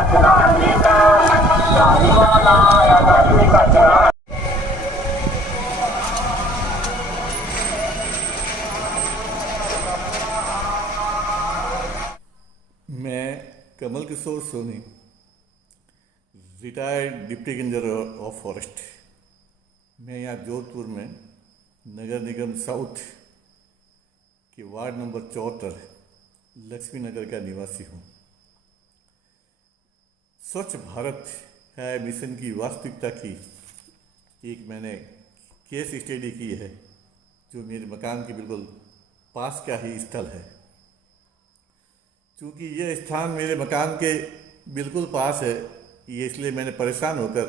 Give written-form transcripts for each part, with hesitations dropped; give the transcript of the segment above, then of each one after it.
मैं Kamal Kishore Soni, retired deputy engineer of forest. मैं यहाँ जोधपुर में नगर निगम साउथ के वार्ड नंबर 74 लक्ष्मी नगर का निवासी हूँ। स्वच्छ भारत है मिशन की वास्तविकता की एक मैंने केस स्टडी की है, जो मेरे मकान के बिल्कुल पास का ही स्थल है। चूँकि यह स्थान मेरे मकान के बिल्कुल पास है, ये इसलिए मैंने परेशान होकर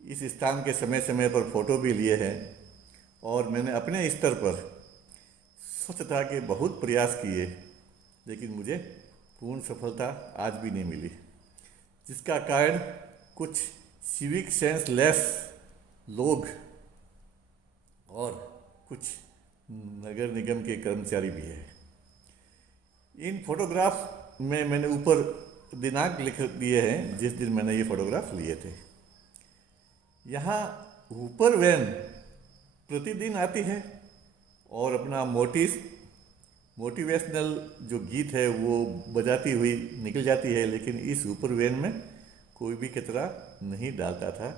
इस स्थान के समय समय पर फ़ोटो भी लिए हैं और मैंने अपने स्तर पर स्वच्छता के बहुत प्रयास किए, लेकिन मुझे पूर्ण सफलता आज भी नहीं मिली, जिसका कारण कुछ सिविक सेंस लेस लोग और कुछ नगर निगम के कर्मचारी भी हैं। इन फोटोग्राफ में मैंने ऊपर दिनांक लिख दिए हैं जिस दिन मैंने ये फोटोग्राफ लिए थे। यहाँ ऊपर वैन प्रतिदिन आती है और अपना मोटिवेशनल जो गीत है वो बजाती हुई निकल जाती है, लेकिन इस ऊपर वैन में कोई भी कचरा नहीं डालता था,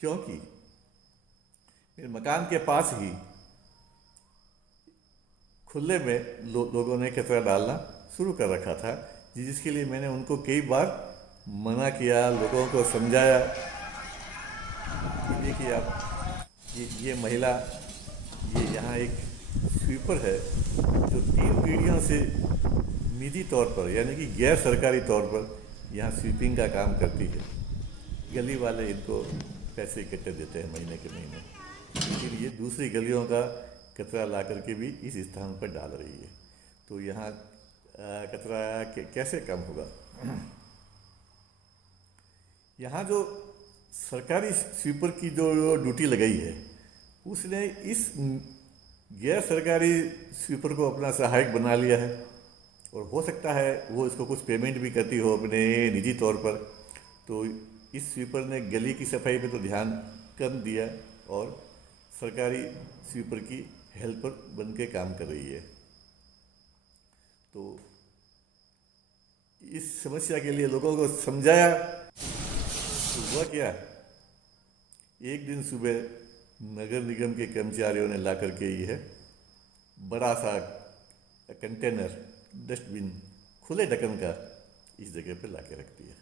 क्योंकि मेरे मकान के पास ही खुले में लोगों ने कचरा डालना शुरू कर रखा था, जिसके लिए मैंने उनको कई बार मना किया, लोगों को समझाया। देखिए आप, ये महिला, ये यहाँ एक स्वीपर है जो 3 पीढ़ियों से निजी तौर पर यानी कि गैर सरकारी तौर पर यहाँ स्वीपिंग का काम करती है। गली वाले इनको पैसे इकट्ठे देते हैं महीने के महीने, लेकिन ये दूसरी गलियों का कचरा ला करके भी इस स्थान पर डाल रही है। तो यहाँ कचरा कैसे कम होगा? यहाँ जो सरकारी स्वीपर की जो ड्यूटी लगाई है, उसने इस गैर सरकारी स्वीपर को अपना सहायक बना लिया है, और हो सकता है वो इसको कुछ पेमेंट भी करती हो अपने निजी तौर पर। तो इस स्वीपर ने गली की सफाई पे तो ध्यान कम दिया और सरकारी स्वीपर की हेल्पर बन के काम कर रही है। तो इस समस्या के लिए लोगों को समझाया, तो हुआ क्या, एक दिन सुबह नगर निगम के कर्मचारियों ने ला करके यह बड़ा सा कंटेनर डस्टबिन खुले ढक्कन का इस जगह पे ला के रख दिया।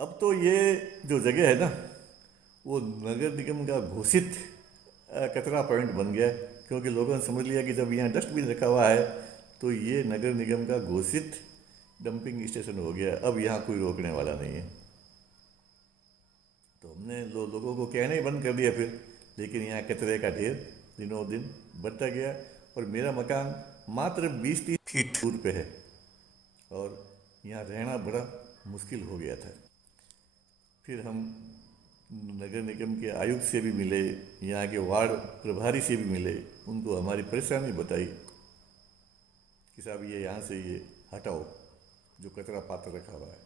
अब तो ये जो जगह है ना, वो नगर निगम का घोषित कचरा पॉइंट बन गया, क्योंकि लोगों ने समझ लिया कि जब यहाँ डस्टबिन रखा हुआ है तो ये नगर निगम का घोषित डंपिंग स्टेशन हो गया। अब यहाँ कोई रोकने वाला नहीं है। तो हमने लोगों को कहना ही बंद कर दिया फिर, लेकिन यहाँ कचरे का ढेर दिनों दिन बढ़ता गया और मेरा मकान मात्र 20-30 फीट दूर पे है और यहाँ रहना बड़ा मुश्किल हो गया था। फिर हम नगर निगम के आयुक्त से भी मिले, यहाँ के वार्ड प्रभारी से भी मिले, उनको हमारी परेशानी बताई कि साहब ये यहाँ से ये हटाओ जो कचरा पात्र रखा हुआ है।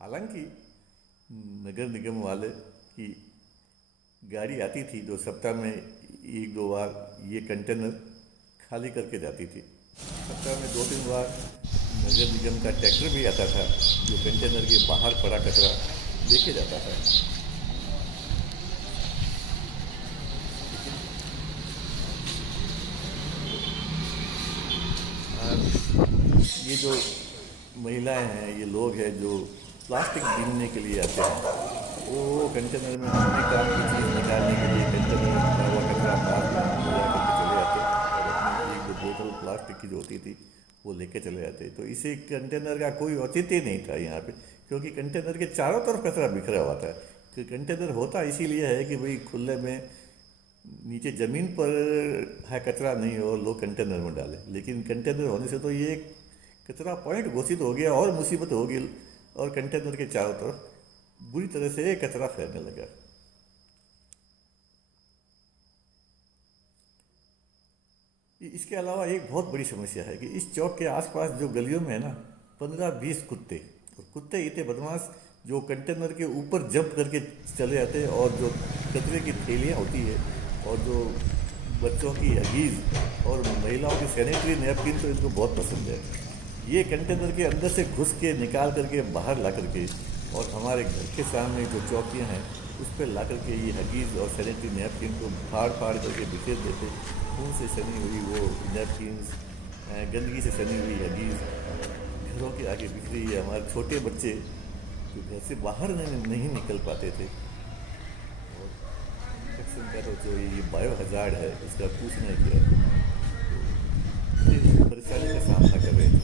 हालांकि नगर निगम वाले की गाड़ी आती थी जो सप्ताह में 1-2 बार ये कंटेनर खाली करके जाती थी। सप्ताह में 2-3 बार नगर निगम का ट्रैक्टर भी आता था जो कंटेनर के बाहर पड़ा कचरा लेके जाता था। ये जो महिलाएं हैं, ये लोग हैं जो प्लास्टिक बीनने के लिए आते हैं, वो कंटेनर में अपने काम की चीज़ निकालने के लिए कंटेनर में भरा हुआ कचरा बाहर ले करके चले आते और अपनी 1-2 बोतल प्लास्टिक की जो होती थी वो लेके चले आते। तो इसे कंटेनर का कोई औचित्य नहीं था यहाँ पे, क्योंकि कंटेनर के चारों तरफ कचरा बिखरा हुआ था। कि कंटेनर होता इसीलिए है कि भाई खुले में नीचे ज़मीन पर है कचरा नहीं हो, लोग कंटेनर में डालें, लेकिन कंटेनर होने से तो ये कचरा पॉइंट घोषित हो गया और मुसीबत हो गई और कंटेनर के चारों तरफ बुरी तरह से कचरा फैलने लगा। इसके अलावा एक बहुत बड़ी समस्या है कि इस चौक के आसपास जो गलियों में है ना, 15-20 कुत्ते, और कुत्ते इतने बदमाश जो कंटेनर के ऊपर जंप करके चले जाते हैं, और जो कचरे की थैलियाँ होती है और जो बच्चों की हगीज और महिलाओं की सैनिटरी नैपकिन तो इनको बहुत पसंद है। ये कंटेनर के अंदर से घुस के निकाल करके बाहर ला करके और हमारे घर के सामने जो चौकियाँ हैं उस पर ला करके ये हगीज और सैनिटरी नैपकिन को फाड़ फाड़ करके बिखेर देते। खून से सनी हुई वो नैपकिन्स, गंदगी से सनी हुई हगीज घरों के आगे बिखरी है। हमारे छोटे बच्चे जो घर से बाहर नहीं निकल पाते थे, और इन्फेक्शन का तो जो ये बायो हजार्ड है इसका पूछना ही क्या है, तो ये परेशानी का सामना कर रहे थे।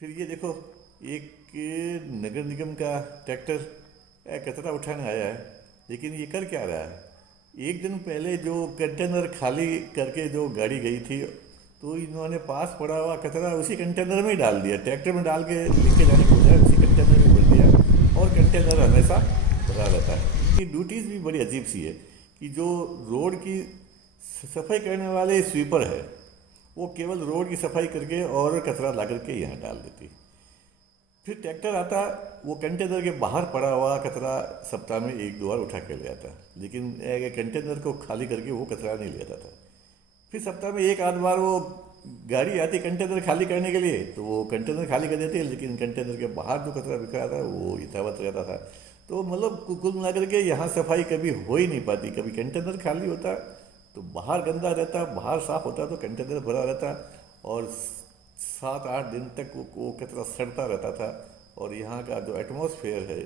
फिर ये देखो, एक नगर निगम का ट्रैक्टर कचरा उठाने आया है, लेकिन ये कर क्या रहा है? एक दिन पहले जो कंटेनर खाली करके जो गाड़ी गई थी, तो इन्होंने पास पड़ा हुआ कचरा उसी कंटेनर में ही डाल दिया, ट्रैक्टर में डाल के लेके जाने के बजाय उसी कंटेनर में भर दिया, और कंटेनर हमेशा भरा रहता है। इनकी ड्यूटीज़ भी बड़ी अजीब सी है कि जो रोड की सफाई करने वाले स्वीपर है वो केवल रोड की सफाई करके और कचरा ला करके यहाँ डाल देती। फिर ट्रैक्टर आता, वो कंटेनर के बाहर पड़ा हुआ कचरा सप्ताह में 1-2 बार उठा के ले आता, लेकिन कंटेनर को खाली करके वो कचरा नहीं ले जाता था। फिर सप्ताह में 1-8 बार वो गाड़ी आती कंटेनर खाली करने के लिए, तो वो कंटेनर खाली कर देते, लेकिन कंटेनर के बाहर जो कचरा बिखरा था वो यथावत रहता था। तो मतलब कुल मिला करके यहाँ सफाई कभी हो ही नहीं पाती। कभी कंटेनर खाली होता तो बाहर गंदा रहता, बाहर साफ होता तो कंटेनर भरा रहता, और 7-8 दिन तक वो कचरा सड़ता रहता था, और यहाँ का जो एटमॉस्फेयर है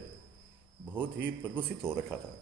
बहुत ही प्रदूषित हो रखा था।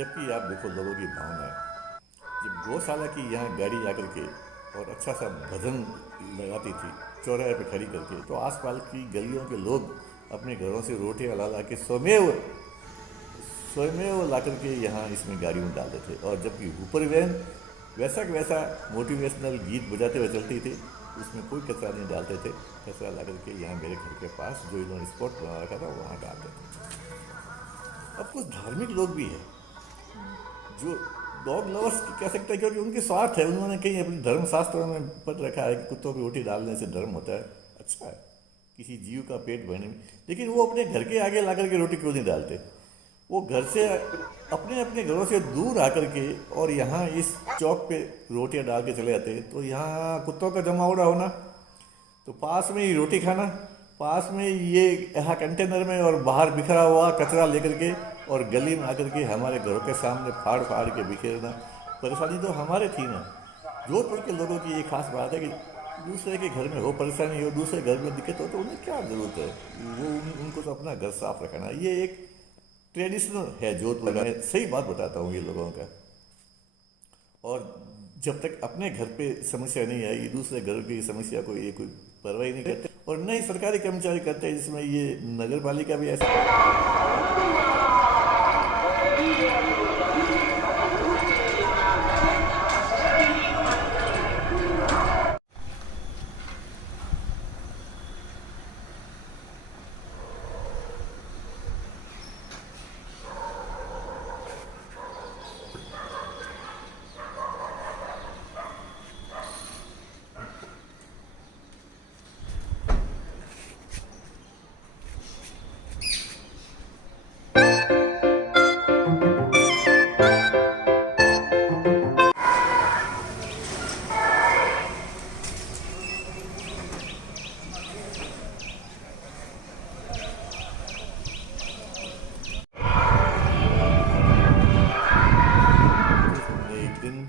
जबकि आप देखो लोगों की भावना है, जब गौशाला की यहाँ गाड़ी आकर के और अच्छा सा भजन लगाती थी चौराहे पे खड़ी करके, तो आसपास की गलियों के लोग अपने घरों से रोटियां ला ला के स्वमेव ला करके यहाँ इसमें गाड़ियों में डालते थे। और जबकि ऊपर वैन वैसा का वैसा मोटिवेशनल गीत बजाते हुए चलती थी, उसमें कोई कचरा नहीं डालते थे। कचरा ला करके यहाँ मेरे घर के पास जो इन्होंने स्पॉट बना रखा था वहाँ डालते थे। अब कुछ धार्मिक लोग भी हैं जो डॉग लवर्स कह सकते हैं, क्योंकि उनके स्वार्थ है। उन्होंने कहीं अपने धर्मशास्त्रों में पढ़ रखा है कि कुत्तों की रोटी डालने से धर्म होता है। अच्छा है किसी जीव का पेट भरने में, लेकिन वो अपने घर के आगे ला करके रोटी क्यों नहीं डालते? वो घर से अपने अपने घरों से दूर आकर के और यहाँ इस चौक पे रोटियां डाल के चले जाते। तो यहाँ कुत्तों का जमावड़ा होना, तो पास में ही रोटी खाना, पास में ये यहाँ कंटेनर में और बाहर बिखरा हुआ कचरा लेकर के और गली में आकर के हमारे घरों के सामने फाड़ फाड़ के बिखेरना। परेशानी तो हमारे थी ना। जोधपुर के लोगों की ये खास बात है कि दूसरे के घर में हो परेशानी हो, दूसरे घर में दिक्कत हो तो उन्हें क्या ज़रूरत है, वो उनको तो अपना घर साफ रखना। ये एक ट्रेडिशनल है जोधपुर में, सही बात बताता हूँ ये लोगों का। और जब तक अपने घर पे समस्या नहीं आएगी, दूसरे घर की समस्या को ये कोई परवाह नहीं करते। और न ही सरकारी कर्मचारी करते हैं, जिसमें ये नगर पालिका भी ऐसा। एक दिन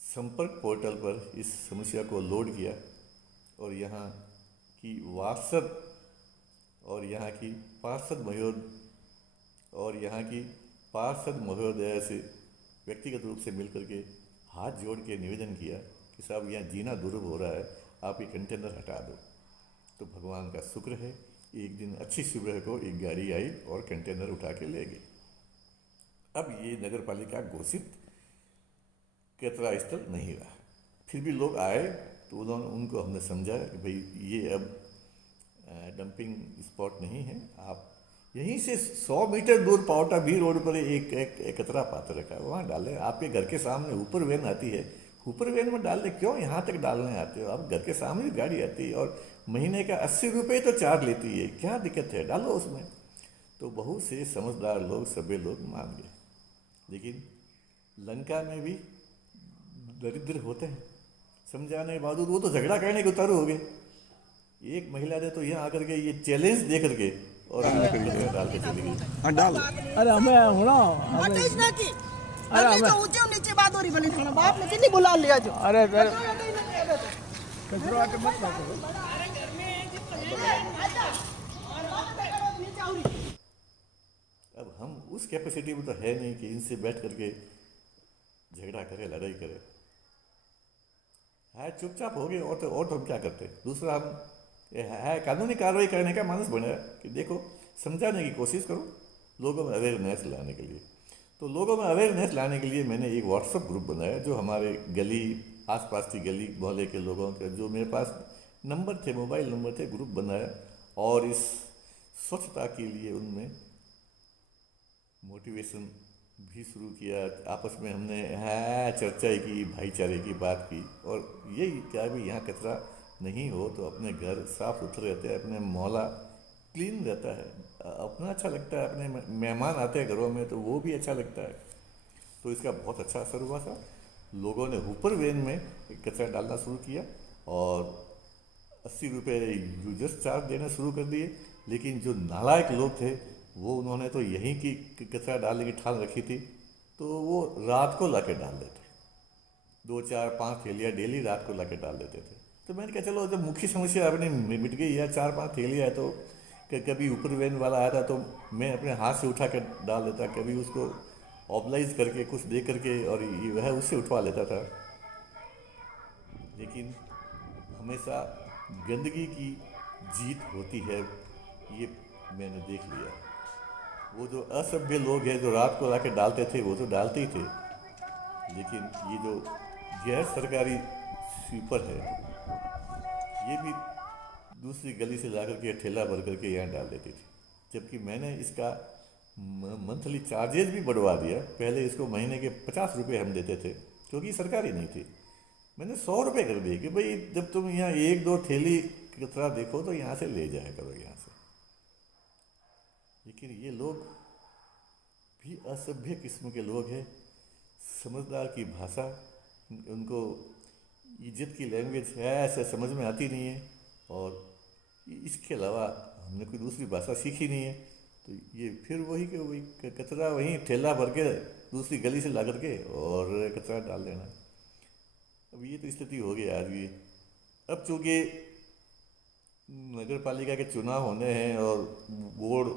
संपर्क पोर्टल पर इस समस्या को लोड किया और यहाँ की वार्षद और यहाँ की पार्षद महोदय से व्यक्तिगत रूप से मिलकर के हाथ जोड़ के निवेदन किया कि साहब यहाँ जीना दुर्लभ हो रहा है, आप ये कंटेनर हटा दो। तो भगवान का शुक्र है, एक दिन अच्छी सुबह को एक गाड़ी आई और कंटेनर उठा के ले गई। अब ये नगर पालिका घोषित कचरा स्थल नहीं रहा। फिर भी लोग आए तो उनको हमने समझा कि भाई ये अब डंपिंग स्पॉट नहीं है। आप यहीं से 100 मीटर दूर पावटा भी रोड पर एक कचरा पात्र रखा है, वहाँ डालें। आपके घर के सामने ऊपर वैन आती है, ऊपर वैन में डाल दें। क्यों यहाँ तक डालने आते हो? आप घर के सामने गाड़ी आती है और महीने का 80 रुपये तो चार्ज लेती है, क्या दिक्कत है, डालो उसमें। तो बहुत से समझदार लोग, सभी लोग मान गए। लेकिन लंका में भी दरिद्र होते हैं, समझाने के बावजूद वो तो झगड़ा करने के उतारू हो गए। एक महिला ने तो यहाँ आकर के ये चैलेंज दे करके और डाल के चली गई। डाल अरे हमें होना अरे हमें ऊंचे नीचे बात हो रही बनी थाना बाप ने कितनी बुला लिया जो अरे कचरा के मत बात करो। अब हम उस कैपेसिटी में तो है नहीं कि इनसे बैठ करके झगड़ा करे, लड़ाई करे। है चुपचाप हो गए और तो हम क्या करते। दूसरा हम है कानूनी कार्रवाई करने का मानस बना कि देखो समझाने की कोशिश करो लोगों में अवेयरनेस लाने के लिए। तो लोगों में अवेयरनेस लाने के लिए मैंने एक व्हाट्सएप ग्रुप बनाया, जो हमारे गली आसपास की गली मोहल्ले के लोगों के जो मेरे पास नंबर थे, मोबाइल नंबर थे, ग्रुप बनाया और इस स्वच्छता के लिए उनमें मोटिवेशन भी शुरू किया। आपस में हमने चर्चा की, भाईचारे की बात की और यही क्या भी यहाँ कचरा नहीं हो तो अपने घर साफ सुथरे रहते हैं, अपने मोहल्ला क्लीन रहता है, अपना अच्छा लगता है, अपने मेहमान आते हैं घरों में तो वो भी अच्छा लगता है। तो इसका बहुत अच्छा असर हुआ था। लोगों ने ऊपर वैन में कचरा डालना शुरू किया और 80 रुपये यूजर्स चार्ज देना शुरू कर दिए। लेकिन जो नालायक लोग थे वो उन्होंने तो यहीं की कचरा डालने की ठान रखी थी, तो वो रात को ला के डाल देते, 2 4 5 थैलियाँ डेली रात को ला के डाल देते थे। तो मैंने कहा चलो जब मुख्य समस्या अपनी मिट गई है, 4 5 थैलियाँ है तो कभी ऊपर वैन वाला आया था तो मैं अपने हाथ से उठा कर डाल देता, कभी उसको ऑबलाइज करके कुछ दे करके और वह उससे उठवा लेता था। लेकिन हमेशा गंदगी की जीत होती है, ये मैंने देख लिया। वो जो असभ्य लोग हैं जो रात को लाके डालते थे वो तो डालते ही थे, लेकिन ये जो गैर सरकारी स्वीपर है, ये भी दूसरी गली से ला करके ठेला भर करके यहाँ डाल देती थी, जबकि मैंने इसका मंथली चार्जेस भी बढ़वा दिया। पहले इसको महीने के 50 रुपये हम देते थे, क्योंकि सरकारी नहीं थी। मैंने 100 रुपये कर दिए कि भाई जब तुम यहाँ 1-2 थैली कचरा देखो तो यहाँ से ले जाया करो यहाँ से। लेकिन ये लोग भी असभ्य किस्म के लोग हैं। समझदार की भाषा, उनको इज्जत की लैंग्वेज है ऐसा समझ में आती नहीं है, और इसके अलावा हमने कोई दूसरी भाषा सीखी नहीं है। तो ये फिर वही के वही कचरा वहीं ठेला भर के दूसरी गली से ला करके और कचरा डाल देना। अब ये तो स्थिति हो गई आज भी। अब चूँकि नगर पालिका के चुनाव होने हैं और बोर्ड,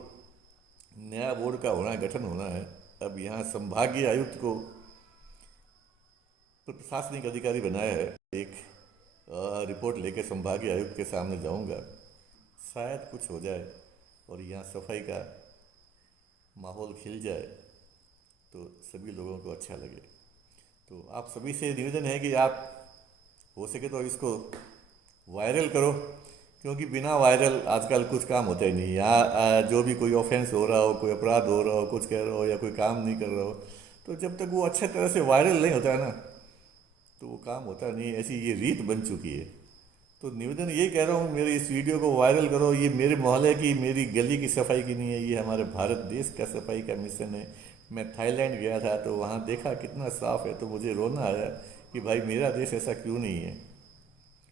नया बोर्ड का गठन होना है। अब यहाँ संभागीय आयुक्त को प्रशासनिक अधिकारी बनाया है। एक रिपोर्ट लेके संभागीय आयुक्त के सामने जाऊंगा, शायद कुछ हो जाए और यहाँ सफाई का माहौल खिल जाए तो सभी लोगों को अच्छा लगे। तो आप सभी से निवेदन है कि आप हो सके तो इसको वायरल करो, क्योंकि बिना वायरल आजकल कुछ काम होता ही नहीं। यहाँ जो भी कोई ऑफेंस हो रहा हो, कोई अपराध हो रहा हो, कुछ कह रहा हो या कोई काम नहीं कर रहा हो, तो जब तक वो अच्छे तरह से वायरल नहीं होता है ना, तो वो काम होता नहीं। ऐसी ये रीत बन चुकी है। तो निवेदन ये कह रहा हूँ, मेरे इस वीडियो को वायरल करो। ये मेरे मोहल्ले की, मेरी गली की सफाई की नहीं है, ये हमारे भारत देश का सफाई का मिशन है। मैं थाईलैंड गया था तो वहाँ देखा कितना साफ़ है, तो मुझे रोना आया कि भाई मेरा देश ऐसा क्यों नहीं है।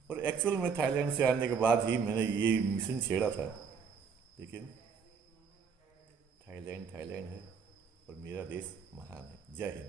और एक्चुअल में थाईलैंड से आने के बाद ही मैंने ये मिशन छेड़ा था। लेकिन थाईलैंड है और मेरा देश महान है। जय हिंद।